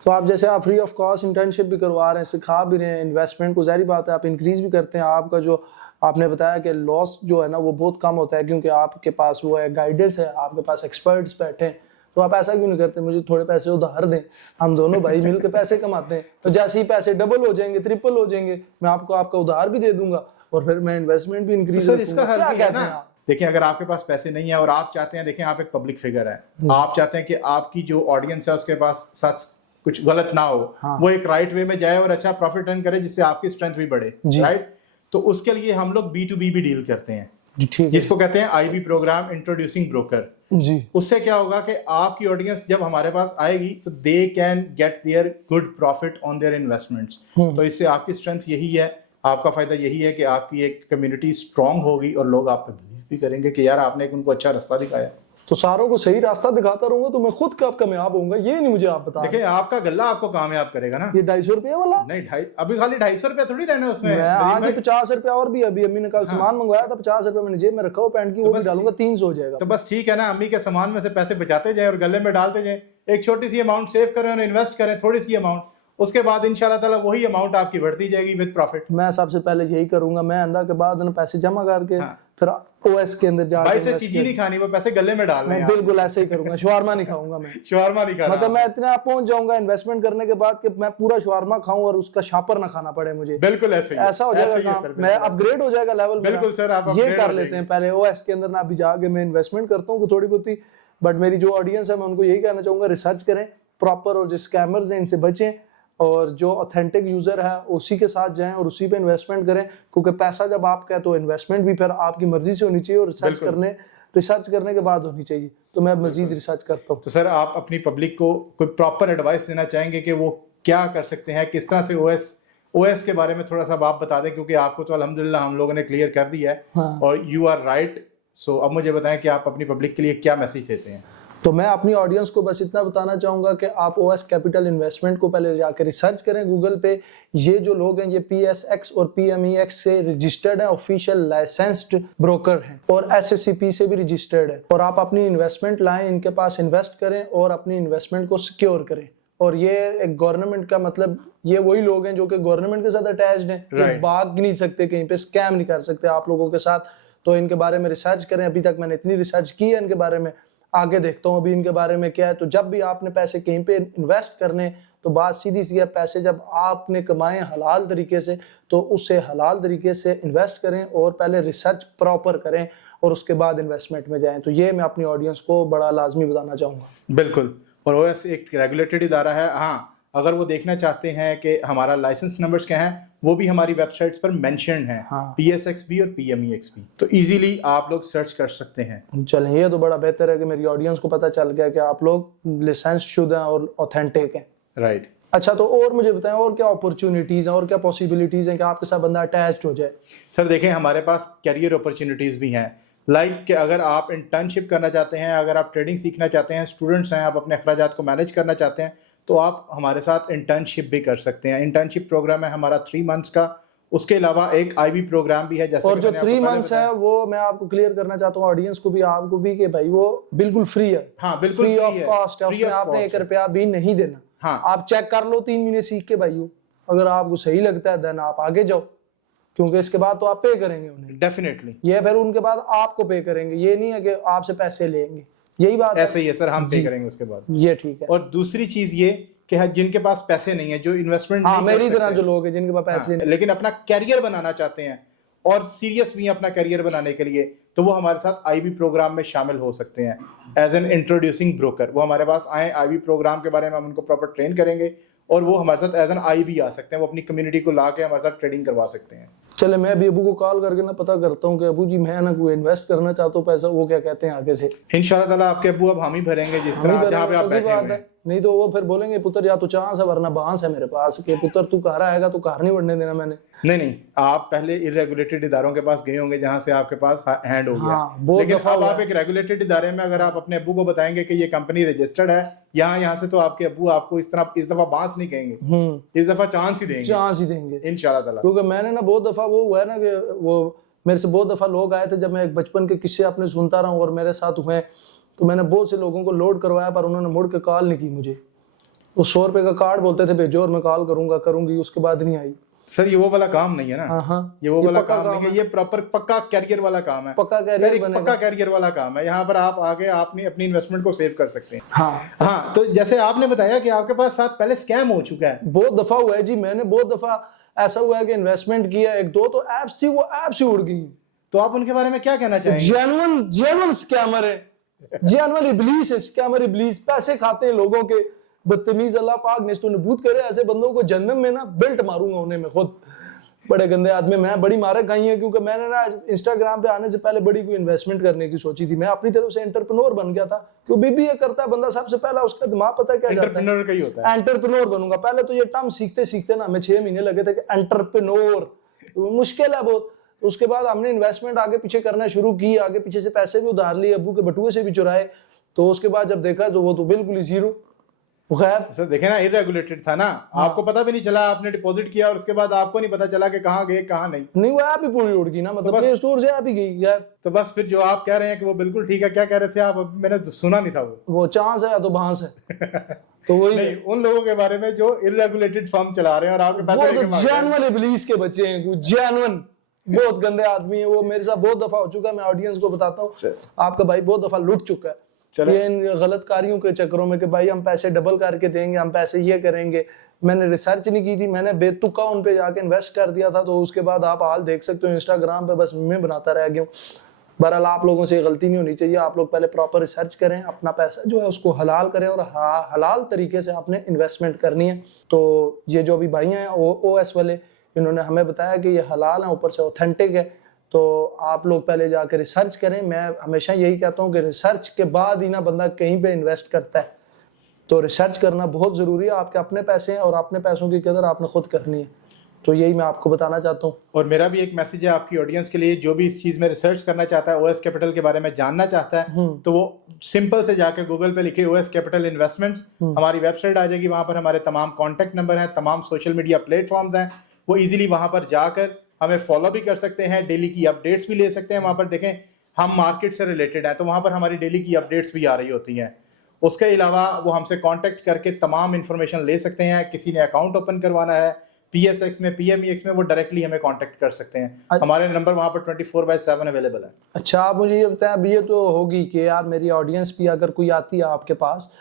तो आप जैसे आप फ्री ऑफ कॉस्ट इंटर्नशिप भी करवा रहे हैं, सिखा भी रहे हैं, इन्वेस्टमेंट को जारी बात है आप इंक्रीज भी करते हैं। आपका जो आपने बताया कि लॉस जो है ना वो बहुत कम होता है, क्योंकि आपके पास वो है गाइडेंस है, आपके पास एक्सपर्ट्स बैठे हैं। तो आप ऐसा क्यों नहीं करते, मुझे थोड़े पैसे उधार दें, हम दोनों भाई मिलकर पैसे कमाते हैं, तो जैसे ही पैसे डबल हो जाएंगे, ट्रिपल हो जाएंगे, मैं आपको आपका उधार भी दे दूंगा और फिर मैं इन्वेस्टमेंट भी इंक्रीज। तो इसका हल भी है ना। देखिए, अगर आपके पास पैसे नहीं है और आप चाहते हैं, देखें आप एक पब्लिक फिगर है, आप चाहते हैं कि आपकी जो ऑडियंस है उसके पास सच कुछ गलत ना हो, हाँ। वो एक राइट वे में जाए और अच्छा प्रॉफिट अर्न करे, जिससे आपकी स्ट्रेंथ भी बढ़े, राइट। तो उसके लिए हम लोग B2B भी डील करते हैं, जी ठीक है जिसको कहते हैं आईबी प्रोग्राम इंट्रोड्यूसिंग ब्रोकर। जी। उससे क्या होगा कि आपकी ऑडियंस जब हमारे पास आएगी तो they can get their good profit on their investments. तो इससे आपकी स्ट्रेंथ यही है, आपका फायदा यही है कि आपकी एक कम्युनिटी स्ट्रांग होगी और लोग आप पे बिलीव भी करेंगे कि यार आपने एक उनको अच्छा रास्ता दिखाया। तो सारों को सही रास्ता दिखाता रहूंगा तो मैं खुद कब कामयाब होऊंगा, ये नहीं मुझे आप बता। देखिए आपका गल्ला आपको कामयाब करेगा ना। ये 250 रुपये वाला नहीं, अभी खाली 250 रुपया थोड़ी रहना है उसमें। मैं आज 50 रुपया और भी, अभी अम्मी ने कल सामान मंगवाया था 50 रुपये मैंने जेब में रखा, पैंट की वो भी डालूंगा 300 हो जाएगा। तो बस ठीक है ना, अम्मी के सामान में से पैसे बचाते जाए और गले में डालते जाए, एक छोटी सी अमाउंट सेव करें और इन्वेस्ट करें थोड़ी सी अमाउंट, उसके बाद इंशाल्लाह ताला वही अमाउंट आपकी बढ़ती जाएगी विद प्रॉफिट। मैं सबसे पहले यही करूंगा, मैं अंदर के बाद पैसे जमा करके फिर ओएस के अंदर जाकर बाइट से चीज नहीं खानी, वो पैसे गले में डालने हैं। बिल्कुल ऐसे ही करूंगा, शवारमा नहीं खाऊंगा मैं। शवारमा नहीं खाना मतलब मैं इतना पहुंच जाऊंगा इन्वेस्टमेंट करने के बाद कि मैं पूरा शवारमा खाऊं और उसका शापर ना खाना पड़े मुझे। बिल्कुल ऐसे ही, ऐसा हो जाएगा, मैं अपग्रेड हो जाएगा लेवल। बिल्कुल सर, आप ये कर लेते हैं पहले ओएस के अंदर ना, अभी जाके मैं इन्वेस्टमेंट करता हूँ थोड़ी बहुत ही। बट मेरी जो ऑडियंस है मैं उनको यही कहना चाहूंगा, रिसर्च करें प्रॉपर, और जो स्कैमर्स हैं इनसे बचें, और जो ऑथेंटिक यूजर है उसी के साथ जाएं और उसी पे इन्वेस्टमेंट करें, क्योंकि पैसा जब आपका है तो इन्वेस्टमेंट भी फिर आपकी मर्जी से होनी चाहिए और रिसर्च करने के बाद होनी चाहिए। तो मैं मजीद रिसर्च करता हूँ। तो सर आप अपनी पब्लिक को कोई प्रॉपर एडवाइस देना चाहेंगे कि वो क्या कर सकते हैं, किस तरह से ओएस के बारे में थोड़ा सा आप बता दें, क्योंकि आपको तो अल्हम्दुलिल्लाह हम लोगों ने क्लियर कर दिया है। हाँ। और यू आर राइट। सो अब मुझे बताएं कि आप अपनी पब्लिक के लिए क्या मैसेज देते हैं। तो मैं अपनी ऑडियंस को बस इतना बताना चाहूंगा कि आप ओएस कैपिटल इन्वेस्टमेंट को पहले जाकर रिसर्च करें गूगल पे। ये जो लोग हैं ये PSX और PMEX से रजिस्टर्ड है, ऑफिशियल लाइसेंस्ड ब्रोकर हैं, और SSCP से भी रजिस्टर्ड है। और आप अपनी इन्वेस्टमेंट लाएं, इनके पास इन्वेस्ट करें और अपनी इन्वेस्टमेंट को सिक्योर करें। और ये एक गवर्नमेंट का मतलब, ये वही लोग हैं जो कि गवर्नमेंट के साथ अटैच्ड हैं, भाग नहीं सकते कहीं पे, स्कैम नहीं कर सकते आप लोगों के साथ। तो इनके बारे में रिसर्च करें। अभी तक मैंने इतनी रिसर्च की है इनके बारे में, आगे देखता हूँ अभी इनके बारे में क्या है। तो जब भी आपने पैसे कहीं पे इन्वेस्ट करने, तो बात सीधी सी है, पैसे जब आपने कमाए हलाल तरीके से तो उससे हलाल तरीके से इन्वेस्ट करें और पहले रिसर्च प्रॉपर करें और उसके बाद इन्वेस्टमेंट में जाएं। तो ये मैं अपनी ऑडियंस को बड़ा लाजमी बताना चाहूँगा। बिल्कुल। और ओएस एक रेगुलेटेड इदारा है। हाँ, अगर वो देखना चाहते हैं कि हमारा लाइसेंस नंबर्स क्या हैं, वो भी हमारी वेबसाइट्स पर मेंशन है। हाँ। PSX भी और PMEX भी, तो इजीली आप लोग सर्च कर सकते हैं। चलें, ये तो बड़ा बेहतर है कि मेरी ऑडियंस को पता चल गया कि आप लोग लाइसेंस शुदा हैं और ऑथेंटिक हैं। राइट। अच्छा, तो और मुझे बताएं और क्या अपॉर्चुनिटीज हैं और क्या पॉसिबिलिटीज हैं कि आपके साथ बंदा अटैच्ड हो जाए। सर देखें, हमारे पास कैरियर अपॉर्चुनिटीज भी हैं। लाइक कि अगर आप इंटर्नशिप करना चाहते हैं, अगर आप ट्रेडिंग सीखना चाहते हैं, स्टूडेंट्स हैं, आप अपने अखराजात को मैनेज करना चाहते हैं, तो आप हमारे साथ इंटर्नशिप भी कर सकते हैं। इंटर्नशिप प्रोग्राम है हमारा 3 मंथ्स का। उसके अलावा एक IB प्रोग्राम भी है। जैसे और जो 3 मंथ्स है वो मैं आपको क्लियर करना चाहता हूँ, ऑडियंस को भी, आपको भी, कि भाई वो बिल्कुल फ्री है। हाँ, बिल्कुल फ्री ऑफ कॉस्ट है, उसमें आपने 1 रुपया भी नहीं देना। हाँ, आप चेक कर लो 3 महीने सीख के भाई, अगर आपको सही लगता है देन आप आगे जाओ, क्योंकि इसके बाद तो आप पे करेंगे उन्हें डेफिनेटली। ये फिर उनके बाद आपको पे करेंगे, ये नहीं है कि आपसे पैसे लेंगे। यही बात ऐसे ही है सर, हम पे करेंगे उसके बाद। ये ठीक है। और दूसरी चीज ये कि जिनके पास पैसे नहीं है, जो इन्वेस्टमेंट मेरी तरह जो लोग हैं जिनके पास पैसे नहीं, लेकिन अपना कैरियर बनाना चाहते हैं और सीरियस भी हैं अपना कैरियर बनाने के लिए, तो वो हमारे साथ IB प्रोग्राम में शामिल हो सकते हैं एज एन इंट्रोड्यूसिंग ब्रोकर। वो हमारे पास आए, IB प्रोग्राम के बारे में हम उनको प्रॉपर ट्रेन करेंगे और वो हमारे साथ एज एन IB आ सकते हैं। वो अपनी कम्युनिटी को ला के हमारे साथ ट्रेडिंग करवा सकते हैं। चले, मैं अभी अबू को कॉल करके ना पता करता हूँ कि अबू जी मैं ना कोई इन्वेस्ट करना चाहता हूँ पैसा, वो क्या कहते हैं आगे से। इंशाल्लाह ताला आपके अबू अब हम ही भरेंगे, जिस तरह जहाँ पे आप बैठे हुए हैं। नहीं तो वो फिर बोलेंगे पुत्र या तो चांस है वरना बांस है मेरे पास, कि पुत्र तू घर आएगा तो घर नहीं बढ़ने देना मैंने। नहीं, आप पहले इरेगुलेटेड इदारों के पास गए होंगे जहां से आपके पास हैंड हो गया। हाँ, लेकिन अब आप एक रेगुलेटेड इदारे में अगर आप अपने अब्बू को बताएंगे कि ये कंपनी रजिस्टर्ड है यहाँ से, तो आपके अब्बू आपको इस दफा बांस नहीं कहेंगे, इस दफा चांस ही देंगे इंशाल्लाह ताला। क्योंकि मैंने ना बहुत दफा वो हुआ है ना कि वो मेरे से बहुत दफा लोग आए थे, जब मैं एक बचपन के किस्से अपने सुनता रहा हूँ और मेरे साथ हुए, तो मैंने बहुत से लोगों को लोड करवाया पर उन्होंने मुड़ के कॉल नहीं की मुझे। वो 100 रुपए का कार्ड बोलते थे भेजो और मैं कॉल करूंगी, उसके बाद नहीं आई। सर ये वो वाला काम नहीं है ना। हाँ, ये वो वाला काम नहीं है, ये प्रॉपर पक्का कैरियर वाला काम है। पक्का कैरियर वाला काम है। यहाँ पर आप आगे आपने अपनी इन्वेस्टमेंट को सेव कर सकते हैं। हाँ, तो जैसे आपने बताया कि आपके पास साथ पहले स्कैम हो चुका है। बहुत दफा हुआ है जी, मैंने बहुत दफा ऐसा हुआ है कि इन्वेस्टमेंट किया, 1-2 तो एप्स थी, वो एप्स ही उड़ गई। तो आप उनके बारे में क्या कहना चाहेंगे? जेन्युइन स्कैमर है, जेन्युइन इब्लीस है, स्कैमर इब्लीस, पैसे खाते हैं लोगों के, बदतमीज। अल्लाह पाक ने नबूद करे ऐसे बंदों को जन्नत में ना बेल्ट मारूंगा उन्हें मैं खुद। बड़े गंदे आदमी। मैं बड़ी मारे खाई है क्योंकि मैंने ना इंस्टाग्राम पे आने से पहले बड़ी कोई इन्वेस्टमेंट करने की सोची थी। मैं अपनी तरफ से एंटरप्रेन्योर बन गया था। तो बीबीए करता है बंदा, सबसे पहला उसका दिमाग पता है क्या जाता है, एंटरप्रेन्योर का ही होता है। एंटरप्रेन्योर बनूंगा। पहले तो ये टर्म सीखते सीखते ना हमें 6 महीने लगे थे कि एंटरप्रेन्योर तो मुश्किल है बहुत। उसके बाद हमने इन्वेस्टमेंट आगे पीछे करना शुरू की, आगे पीछे से पैसे भी उधार लिए, अब्बू के बटुए से भी चुराए। तो उसके बाद जब देखा तो वो तो बिल्कुल ही जीरो। खैर सर देखे ना, इरेगुलेटेड था ना, आपको पता भी नहीं चला, आपने डिपॉजिट किया और उसके बाद आपको नहीं पता चला कि कहाँ गए कहाँ नहीं। वो ऐप ही पूरी उड़ गई ना, मतलब प्ले स्टोर से ऐप ही गई यार। तो बस फिर जो आप कह रहे हैं कि वो बिल्कुल ठीक है, क्या कह रहे थे आप? मैंने सुना नहीं था। वो चांस है या तो बांस है। तो वही नहीं, उन लोगों के बारे में जो इरेगुलेटेड फर्म चला रहे हैं और आपके पैसे लेके भाग रहे हैं। जेन्युइन इब्लीस के बच्चे हैं, जेन्युइन बहुत गंदे आदमी है वो। मेरे साथ बहुत दफा हो चुका है, मैं ऑडियंस को बताता हूँ। आपका भाई बहुत दफा लुट चुका है ये इन गलत कार्यों के चक्करों में कि भाई हम पैसे डबल करके देंगे, हम पैसे ये करेंगे। मैंने रिसर्च नहीं की थी, मैंने बेतुका उन पे जाके इन्वेस्ट कर दिया था। तो उसके बाद आप हाल देख सकते हो इंस्टाग्राम पे, बस मैं बनाता रह गया हूँ। बहरहाल आप लोगों से गलती नहीं होनी चाहिए। आप लोग पहले प्रॉपर रिसर्च करें, अपना पैसा जो है उसको हलाल करें और हलाल तरीके से आपने इन्वेस्टमेंट करनी है। तो ये जो अभी भाई हैं OS वाले, इन्होंने हमें बताया कि ये हलाल है, ऊपर से ऑथेंटिक है। तो आप लोग पहले जाकर रिसर्च करें। मैं हमेशा यही कहता हूँ कि रिसर्च के बाद ही ना बंदा कहीं पे इन्वेस्ट करता है। तो रिसर्च करना बहुत ज़रूरी है। आपके अपने पैसे हैं और अपने पैसों की कदर आपने खुद करनी है। तो यही मैं आपको बताना चाहता हूँ। और मेरा भी एक मैसेज है आपकी ऑडियंस के लिए, जो भी इस चीज़ में रिसर्च करना चाहता है, OS कैपिटल के बारे में जानना चाहता है, तो वो सिंपल से जाके गूगल पे लिखे OS कैपिटल इन्वेस्टमेंट्स, हमारी वेबसाइट आ जाएगी। वहाँ पर हमारे तमाम कॉन्टैक्ट नंबर हैं, तमाम सोशल मीडिया प्लेटफॉर्म्स हैं। वो इजीली वहाँ पर जाकर हमें फॉलो भी कर सकते हैं, डेली की अपडेट्स भी ले सकते हैं। वहाँ पर देखें हम मार्केट से रिलेटेड है, तो वहाँ पर हमारी डेली की अपडेट्स भी आ रही होती हैं। उसके अलावा वो हमसे कांटेक्ट करके तमाम इन्फॉर्मेशन ले सकते हैं। किसी ने अकाउंट ओपन करवाना है PSX में, PMEX में, वो डायरेक्टली हमें कांटेक्ट कर सकते हैं। हमारे नंबर वहाँ पर 24/7 अवेलेबल है। अच्छा, आप मुझे ये बताएं, अभी ये तो होगी कि यार मेरी ऑडियंस भी अगर कोई आती है आपके पास,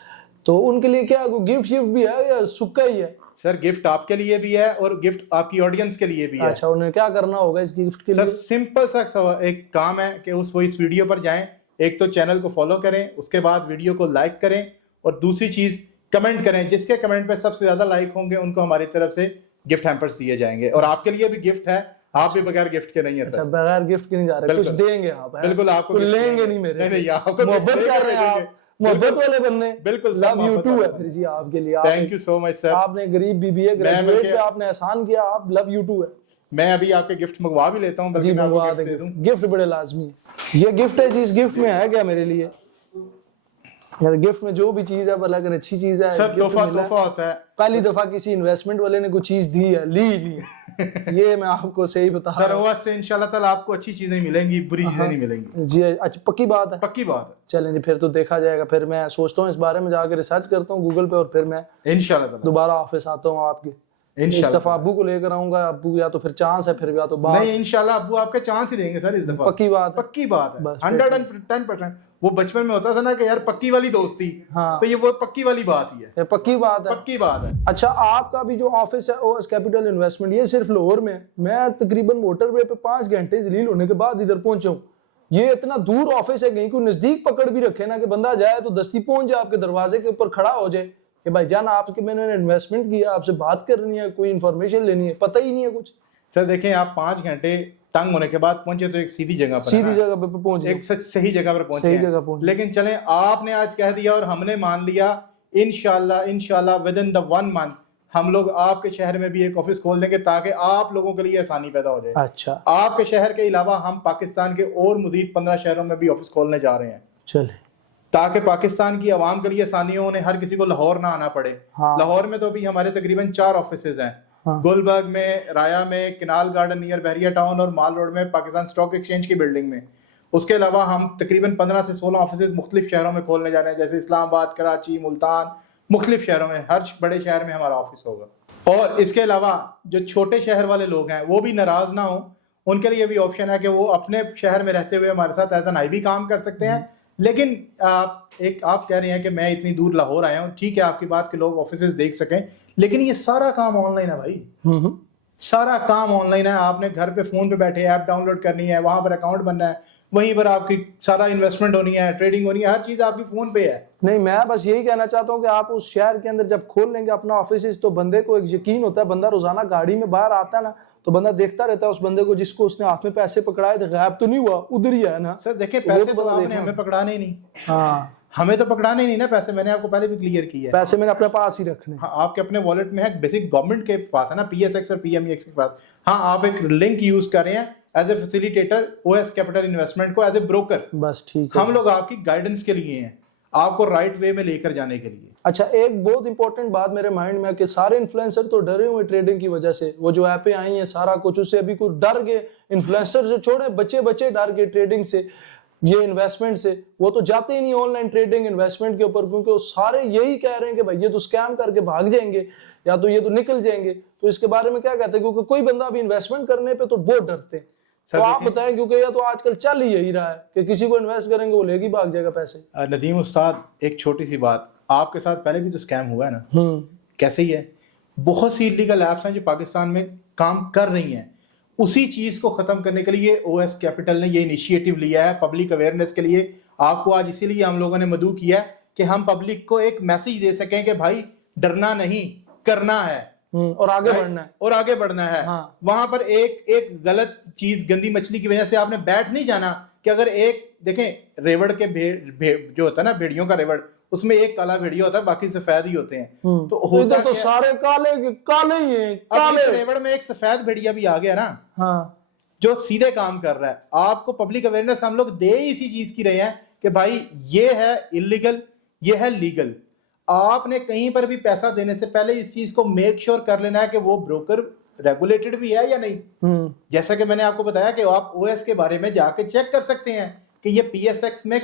तो उनके लिए क्या गिफ्ट शिफ्ट भी है या सुक्का ही है? सर गिफ्ट आपके लिए भी है और गिफ्ट आपकी ऑडियंस के लिए भी है। अच्छा, उन्हें क्या करना होगा इस गिफ्ट के लिए? सर सिंपल सा एक काम है कि वो इस वीडियो पर जाएं, एक तो चैनल को फॉलो करें, उसके बाद वीडियो को लाइक करें और दूसरी चीज कमेंट करें। जिसके कमेंट पे सबसे ज्यादा लाइक होंगे उनको हमारी तरफ से गिफ्ट हैम्पर्स दिए जाएंगे। और आपके लिए भी गिफ्ट है, आप भी बगैर गिफ्ट के नहीं है सर। अच्छा, बगैर गिफ्ट के नहीं जा रहे, कुछ देंगे आप? बिल्कुल, आपको लेंगे नहीं मेरे? नहीं, आपको मोहब्बत कर रहे हैं आप, मोहब्बत वाले बंदे। बिल्कुल, लव यू टू है फिर जी आपके लिए। Thank you so much sir. आपने गरीब BBA ग्रेजुएट पे आपने एहसान किया, आप लव यू टू है। मैं अभी आपके गिफ्ट मंगवा भी लेता हूँ, जी मंगवा देंगे। गिफ्ट बड़े लाजमी है। ये गिफ्ट है जी, इस गिफ्ट में है क्या मेरे लिए? गिफ्ट में जो भी चीज है, भला अगर अच्छी चीज है, सब तोहफा होता है। पहली दफा किसी इन्वेस्टमेंट वाले ने कोई चीज दी है, ली नहीं है। ये मैं आपको सही बता रहा हूं। सर OS से इंशाल्लाह ताला आपको अच्छी चीजें मिलेंगी, बुरी चीजें नहीं मिलेंगी जी। अच्छा, पक्की बात है? पक्की बात है। चलें जी, फिर तो देखा जाएगा। फिर मैं सोचता हूँ इस बारे में जाकर रिसर्च करता हूँ गूगल पे, और फिर मैं इंशाल्लाह दोबारा ऑफिस आता हूँ आपके। इस दफा अब्बू को लेकर आऊंगा। अब्बू या तो फिर चांस है, फिर या तो बात नहीं, इंशाल्लाह अब्बू आपके चांस ही देंगे सर इस दफा। पक्की बात है, पक्की बात है 110%। वो बचपन में होता था ना कि यार पक्की वाली दोस्ती, हाँ, तो ये वो पक्की वाली बात ही है। पक्की बात है, पक्की बात है। अच्छा, आपका भी जो ऑफिस है OS कैपिटल इन्वेस्टमेंट, ये सिर्फ लाहौर में? मैं तकरीबन मोटरवे पे 5 घंटे जलील होने के बाद इधर पहुंचा हूँ। ये इतना दूर ऑफिस है, कहीं को नजदीक पकड़ भी रखे ना कि बंदा जाए तो दस्ती पहुंच जाए, आपके दरवाजे के ऊपर खड़ा हो जाए कि भाई जान आपके मैंने इन्वेस्टमेंट किया, आपसे बात करनी है, कोई इन्फॉर्मेशन लेनी है, पता ही नहीं है कुछ। सर देखें, आप 5 घंटे तंग होने के बाद पहुंचे तो एक सीधी जगह पर पहुंचे, एक सही जगह पर पहुंचे। लेकिन चलें, आपने आज कह दिया और हमने मान लिया, इंशाल्लाह विद इन द 1 मंथ हम लोग आपके शहर में भी एक ऑफिस खोल देंगे ताकि आप लोगों के लिए आसानी पैदा हो जाए। अच्छा, आपके शहर के अलावा हम पाकिस्तान के और मजीद 15 शहरों में भी ऑफिस खोलने जा रहे हैं। चले, ताकि पाकिस्तान की आवाम के लिए आसानी हो, उन्हें हर किसी को लाहौर ना आना पड़े। हाँ। लाहौर में तो अभी हमारे तकरीबन 4 ऑफिसेज हैं। हाँ। गुलबर्ग में, राया में, किनाल गार्डन नियर बहरिया टाउन और माल रोड में पाकिस्तान स्टॉक एक्सचेंज की बिल्डिंग में। उसके अलावा हम तकरीबन 15 से 16 ऑफिसेज मुख्तलिफ शहरों में खोलने जा रहे हैं, जैसे इस्लामाबाद, कराची, मुल्तान, मुख्तलिफ शहरों में। हर बड़े शहर में हमारा ऑफिस होगा। और इसके अलावा जो छोटे शहर वाले लोग हैं वो भी नाराज ना हो, उनके लिए भी ऑप्शन है कि वो अपने शहर में रहते हुए हमारे साथ एज एन IB काम कर सकते हैं। लेकिन आप कह रहे हैं कि मैं इतनी दूर लाहौर आया हूँ, ठीक है, आपकी बात के लोग ऑफिसेज देख सकें, लेकिन ये सारा काम ऑनलाइन है भाई। सारा काम ऑनलाइन है। आपने घर पे फोन पे बैठे ऐप डाउनलोड करनी है, वहां पर अकाउंट बनना है, वहीं पर आपकी सारा इन्वेस्टमेंट होनी है, ट्रेडिंग होनी है, हर चीज आपकी फोन पे है। नहीं, मैं बस यही कहना चाहता हूँ कि आप उस शहर के अंदर जब खोल लेंगे अपना ऑफिस, तो बंदे को एक यकीन होता है, बंदा रोजाना गाड़ी में बाहर आता है ना, तो बंदा देखता रहता है उस बंदे को जिसको उसने हाथ में पैसे पकड़ाए थे, गायब तो नहीं हुआ, उधर ही है ना। सर देखिए पैसे तो आपने हमें पकड़ाने ही नहीं। हाँ, हमें तो पकड़ाने नहीं ना पैसे, मैंने आपको पहले भी क्लियर किया है। पैसे मैंने अपने पास ही रखने। हाँ, आपके अपने वॉलेट में है, बेसिक गवर्नमेंट के पास है ना, PSX और PMEX के पास। हाँ, आप एक लिंक यूज कर रहे हैं as a facilitator OS capital investment को, एज ए ब्रोकर। बस ठीक है, हम लोग आपकी गाइडेंस के लिए हैं, आपको राइट वे में लेकर जाने के लिए। अच्छा, एक बहुत इंपॉर्टेंट बात मेरे माइंड में है कि सारे इन्फ्लुएंसर तो डरे हुए ट्रेडिंग की वजह से। वो जो ऐपें आई हैं सारा कुछ, उससे अभी कुछ डर गए। इन्फ्लुएंसर से छोड़े, बच्चे डर गए ट्रेडिंग से, ये इन्वेस्टमेंट से। वो तो जाते ही नहीं ऑनलाइन ट्रेडिंग इन्वेस्टमेंट के ऊपर, क्योंकि वो सारे यही कह रहे हैं कि भाई ये तो स्कैम करके भाग जाएंगे या तो ये तो निकल जाएंगे। तो इसके बारे में क्या कहते हैं, क्योंकि कोई बंदा अभी इन्वेस्टमेंट करने पे तो बहुत डरते हैं। तो आप बताएं, क्योंकि ये तो आजकल चल ही यही रहा है कि किसी को इन्वेस्ट करेंगे वो लेगी भाग जाएगा पैसे। नदीम उस्ताद, एक छोटी सी बात, आपके साथ पहले भी तो स्कैम हुआ है ना। कैसे ही है, बहुत सी इलीगल एप्स हैं जो पाकिस्तान में काम कर रही हैं। उसी चीज को खत्म करने के लिए OS कैपिटल ने ये इनिशिएटिव लिया है पब्लिक अवेयरनेस के लिए। आपको आज इसीलिए हम लोगों ने मदऊ किया है कि हम पब्लिक को एक मैसेज दे सकें कि भाई डरना नहीं, करना है और आगे बढ़ना है, और आगे बढ़ना है। हाँ। वहां पर एक गलत चीज, गंदी मछली की वजह से आपने बैठ नहीं जाना कि अगर एक देखें रेवड़ के जो होता है ना, भेड़ियों का रेवड़, उसमें एक काला भेड़िया होता है, बाकी सफेद ही होते हैं। तो होता तो सारे काले ही हैं, काले। रेवड़ में एक सफेद भेड़िया भी आ गया ना, हाँ, जो सीधे काम कर रहा है। आपको पब्लिक अवेयरनेस हम लोग दे इसी चीज की रहे हैं कि भाई ये है इलीगल, ये है लीगल। आपने कहीं पर भी पैसा देने से पहले इस चीज को मेक श्योर कर लेना है कि वो ब्रोकर रेगुलेटेड भी है या नहीं। जैसा कि मैंने आपको बताया कि आप OS के बारे में जाके चेक कर सकते हैं कि ये PSX में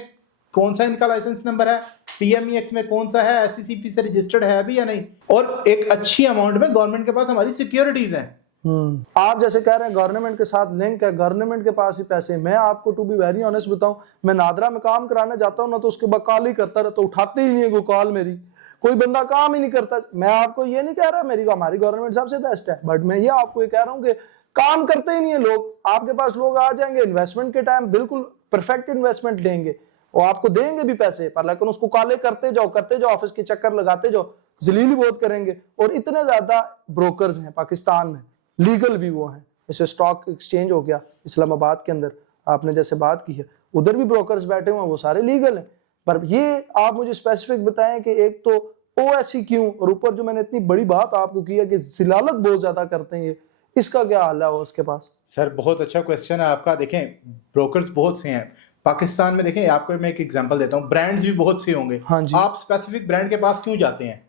कौन सा इनका लाइसेंस नंबर है, PMEX में कौन सा है, SCCP से रजिस्टर्ड है भी या नहीं। और एक अच्छी अमाउंट में गवर्नमेंट के पास हमारी सिक्योरिटीज हैं। आप जैसे कह रहे हैं गवर्नमेंट के साथ लिंक है, गवर्नमेंट के पास ही पैसे। मैं आपको टू बी वेरी ऑनेस्ट बताऊं, मैं नादरा में काम कराने जाता हूं ना, तो उसके बाद कॉल ही करता रहता, उठाते ही नहीं है कोई कॉल मेरी, कोई बंदा काम ही नहीं करता। मैं आपको ये नहीं कह रहा हमारी गवर्नमेंट सबसे बेस्ट है, बट मैं ये आपको ये कह रहा हूँ कि काम करते ही नहीं है लोग। आपके पास लोग आ जाएंगे इन्वेस्टमेंट के टाइम, बिल्कुल परफेक्ट इन्वेस्टमेंट लेंगे और आपको देंगे भी पैसे, पर लेकिन उसको काले करते जाओ, ऑफिस के चक्कर लगाते जाओ, जलील बहुत करेंगे। और इतने ज्यादा ब्रोकर्स हैं पाकिस्तान में, लीगल भी वो हैं। जैसे स्टॉक एक्सचेंज हो गया इस्लामाबाद के अंदर, आपने जैसे बात की है, उधर भी ब्रोकर्स बैठे हुए हैं, वो सारे लीगल हैं। पर ये आप मुझे स्पेसिफिक बताएं कि एक तो OS ही क्यों, और ऊपर जो मैंने इतनी बड़ी बात आपको की है कि जिलालत बहुत ज्यादा करते हैं, ये इसका क्या हाल है उसके पास? सर बहुत अच्छा क्वेश्चन है आपका। देखें ब्रोकर्स बहुत से हैं पाकिस्तान में। देखें आपको मैं एक एग्जांपल देता हूं, ब्रांड्स भी बहुत से होंगे। हाँ जी। आप स्पेसिफिक ब्रांड के पास क्यों जाते हैं?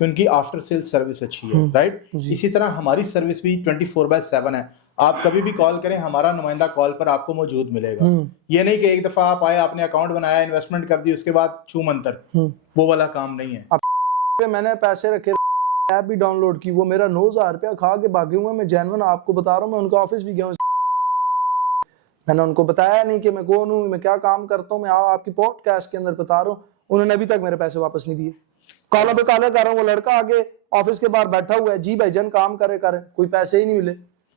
कि उनकी आफ्टर सेल सर्विस अच्छी है, राइट। इसी तरह हमारी सर्विस भी 24/7 है। आप कभी भी कॉल करें, हमारा नुमाइंदा कॉल पर आपको मौजूद मिलेगा। ये नहीं कि एक दफा आप आए, आपने अकाउंट बनाया, इन्वेस्टमेंट कर दी, उसके बाद छू मंतर, वो वाला काम नहीं है। मैंने पैसे रखे, ऐप भी डाउनलोड की, वो मेरा 9,000 रुपया खा के भागे हुए। मैं जेन्युइन आपको बता रहा हूँ, मैं उनका ऑफिस भी गया हूँ, मैंने उनको बताया नहीं कि मैं कौन हूँ, मैं क्या काम करता हूँ, मैं आपकी पॉडकास्ट के अंदर बता रहा हूँ। उन्होंने अभी तक मेरे पैसे वापस नहीं दिए। कॉलों पे कॉलें कर रहा हूँ, वो लड़का आगे ऑफिस के बाहर बैठा हुआ है, जी भाईजान काम करे, कोई पैसे ही नहीं मिले।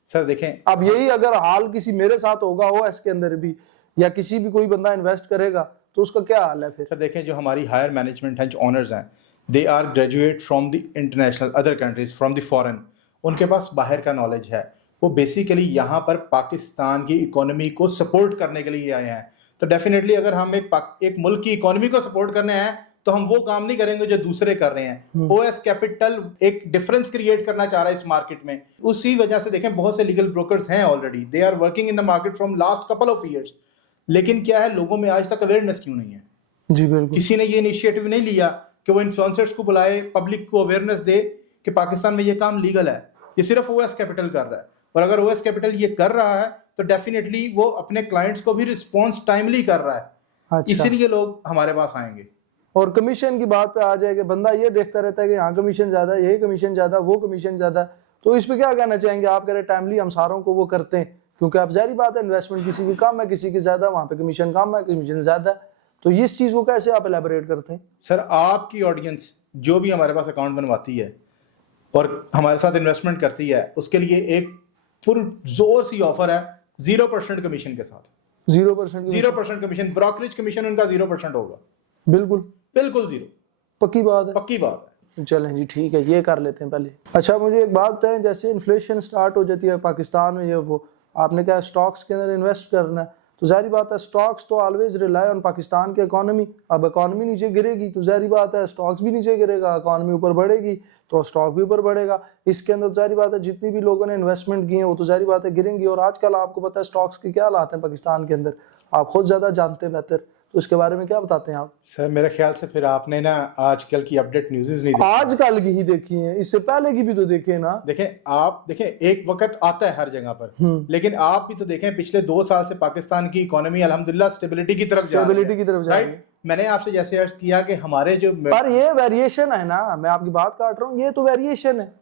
सर देखें, अब यही अगर हाल किसी मेरे साथ होगा OS के अंदर भी, या किसी भी कोई बंदा इन्वेस्ट करेगा, तो उसका क्या हाल है फिर? सर देखें, जो हमारी हायर मैनेजमेंट है, जो ऑनर्स हैं, they are graduate from the international other countries, from the foreign. उनके पास बाहर का नॉलेज है। वो बेसिकली यहाँ पर पाकिस्तान की इकोनॉमी को सपोर्ट करने के लिए आए हैं। तो डेफिनेटली अगर हम एक मुल्क की इकोनॉमी को सपोर्ट करने हैं, तो हम वो काम नहीं करेंगे जो दूसरे कर रहे हैं। OS कैपिटल एक डिफरेंस क्रिएट करना चाह रहा है इस मार्केट में। उसी वजह से देखें बहुत से लीगल ब्रोकर्स हैं already, they are working in the market from last couple of years. लेकिन क्या है, लोगों में आज तक अवेयरनेस क्यों नहीं है? जी बिल्कुल। किसी ने ये इनिशिएटिव नहीं लिया कि वो इन्फ्लुएंसर्स को बुलाए, पब्लिक को अवेयरनेस दे कि पाकिस्तान में ये काम लीगल है। ये सिर्फ OS कैपिटल कर रहा है, और अगर OS कैपिटल ये कर रहा है तो डेफिनेटली वो अपने क्लाइंट्स को भी रिस्पॉन्स टाइमली कर रहा है। अच्छा। इसीलिए लोग हमारे पास आएंगे। और कमीशन की बात पे आ जाए कि बंदा ये देखता रहता है कि यहाँ कमीशन ज्यादा, यही कमीशन ज्यादा, वो कमीशन ज्यादा, तो इस पे क्या कहना चाहेंगे आप? कह रहे टाइमली हम सारों को वो करते हैं, क्योंकि आप जाहिर बात है इन्वेस्टमेंट किसी की कम है, किसी की ज्यादा, वहां पे कमीशन कम है, कमीशन ज्यादा है। तो इस चीज को कैसे आप एलैबोरेट करते हैं? सर आपकी ऑडियंस जो भी हमारे पास अकाउंट बनवाती है और हमारे साथ इन्वेस्टमेंट करती है, उसके लिए एक पुरजोर सी ऑफर है 0% कमीशन के साथ। 0% कमीशन, ब्रोकरेज कमीशन उनका 0% होगा। बिल्कुल बिल्कुल 0। पक्की बात है। पक्की बात है। चलें जी, ठीक है, ये कर लेते हैं पहले। अच्छा, मुझे एक बात बताएं, जैसे इन्फ्लेशन स्टार्ट हो जाती है पाकिस्तान में, ये वो आपने कहा स्टॉक्स के अंदर इन्वेस्ट करना है, तो जाहिर बात है स्टॉक्स तो ऑलवेज रिलाई ऑन पाकिस्तान की इकोनॉमी। अब इकोनॉमी नीचे गिरेगी तो जाहिर बात है स्टॉक्स भी नीचे गिरेगा, इकोनॉमी ऊपर बढ़ेगी तो स्टॉक भी ऊपर बढ़ेगा। इसके अंदर जाहिर बात है जितनी भी लोगों ने इन्वेस्टमेंट की है वो तो जाहिर बात है गिरेंगी। और आजकल आपको पता है स्टॉक्स की क्या हालात है पाकिस्तान के अंदर, आप खुद ज़्यादा जानते हैं बेहतर, तो इसके बारे में क्या बताते हैं आप? सर मेरे ख्याल से फिर आपने ना आजकल की अपडेट न्यूज़ नहीं देखी। आजकल की ही देखी है, इससे पहले की भी तो देखे ना। देखें एक वक्त आता है हर जगह पर, लेकिन आप भी तो देखें पिछले 2 साल से पाकिस्तान की इकोनॉमी अल्हम्दुलिल्लाह स्टेबिलिटी की तरफ जा रही है। राइट, मैंने आपसे जैसे अर्ज किया कि हमारे जो पर ये वेरिएशन है ना, मैं आपकी बात काट रहा हूँ, ये तो वेरिएशन है।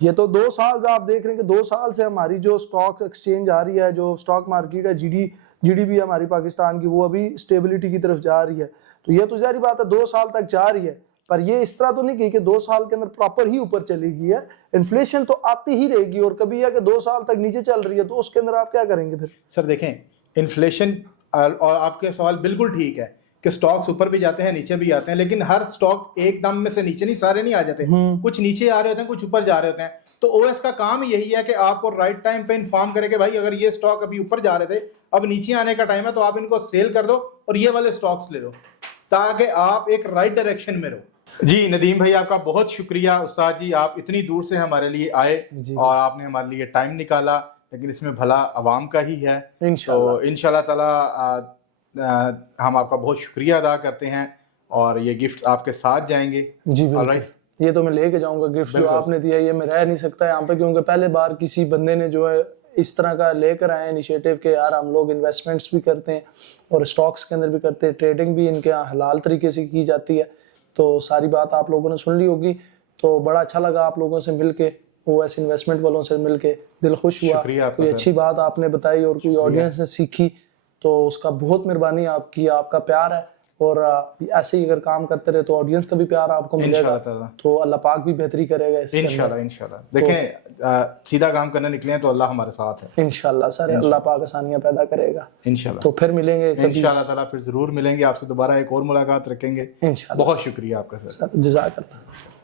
ये तो 2 साल से आप देख रहे हैं कि 2 साल से हमारी जो स्टॉक एक्सचेंज आ रही है, जो स्टॉक मार्केट है, जीडीपी हमारी पाकिस्तान की, वो अभी स्टेबिलिटी की तरफ जा रही है। तो ये तो जारी बात है 2 साल तक जा रही है, पर ये इस तरह तो नहीं की कि 2 साल के अंदर प्रॉपर ही ऊपर चलेगी है। इन्फ्लेशन तो आती ही रहेगी, और कभी है कि 2 साल तक नीचे चल रही है, तो उसके अंदर आप क्या करेंगे फिर? सर देखें, इन्फ्लेशन और आपके सवाल बिल्कुल ठीक है कि स्टॉक्स ऊपर भी जाते हैं नीचे भी आते हैं, लेकिन हर स्टॉक एकदम में से नीचे नहीं, सारे नहीं आ जाते, कुछ नीचे आ रहे होते हैं, कुछ ऊपर जा रहे होते हैं। तो ओएस का काम यही है कि आपको राइट टाइम पे इन्फॉर्म करे कि भाई अगर ये स्टॉक अभी ऊपर जा रहे थे, अब नीचे आने का टाइम है, तो आप इनको सेल कर दो और ये वाले स्टॉक्स ले लो, ताकि आप एक राइट डायरेक्शन में रहो। जी नदीम भाई, आपका बहुत शुक्रिया। उस्ताद जी, आप इतनी दूर से हमारे लिए आए और आपने हमारे लिए टाइम निकाला, लेकिन इसमें भला अवाम का ही है। तो इंशाल्लाह ताला हम आपका बहुत शुक्रिया अदा करते हैं, और ये गिफ्ट आपके साथ जाएंगे। जी बिल्कुल, ये तो मैं लेके जाऊंगा गिफ्ट जो आपने दिया, ये मैं रह नहीं सकता यहाँ पे, क्योंकि पहले बार किसी बंदे ने जो है इस तरह का लेकर आए इनिशिएटिव के यार हम लोग इन्वेस्टमेंट्स भी करते हैं और स्टॉक्स के अंदर भी करते हैं, ट्रेडिंग भी इनके यहाँ हलाल तरीके से की जाती है। तो सारी बात आप लोगों ने सुन ली होगी, तो बड़ा अच्छा लगा आप लोगों से मिलके, ओएस इन्वेस्टमेंट वालों से मिलके दिल खुश हुआ। कोई अच्छी बात आपने बताई और कोई ऑडियंस ने सीखी, तो उसका बहुत मेहरबानी आपकी, आपका प्यार है। और ऐसे ही अगर काम करते रहे तो ऑडियंस का भी प्यार आपको मिलेगा, तो अल्लाह पाक भी बेहतरी करेगा इंशाल्लाह। देखें, सीधा काम करने निकले हैं तो अल्लाह हमारे साथ है इंशाल्लाह सर, अल्लाह पाक आसानियां पैदा करेगा इंशाल्लाह। तो फिर मिलेंगे इंशाल्लाह ताला, फिर जरूर मिलेंगे आपसे, दोबारा एक और मुलाकात रखेंगे इंशाल्लाह। बहुत शुक्रिया आपका सर, जज़ाकल्लाह।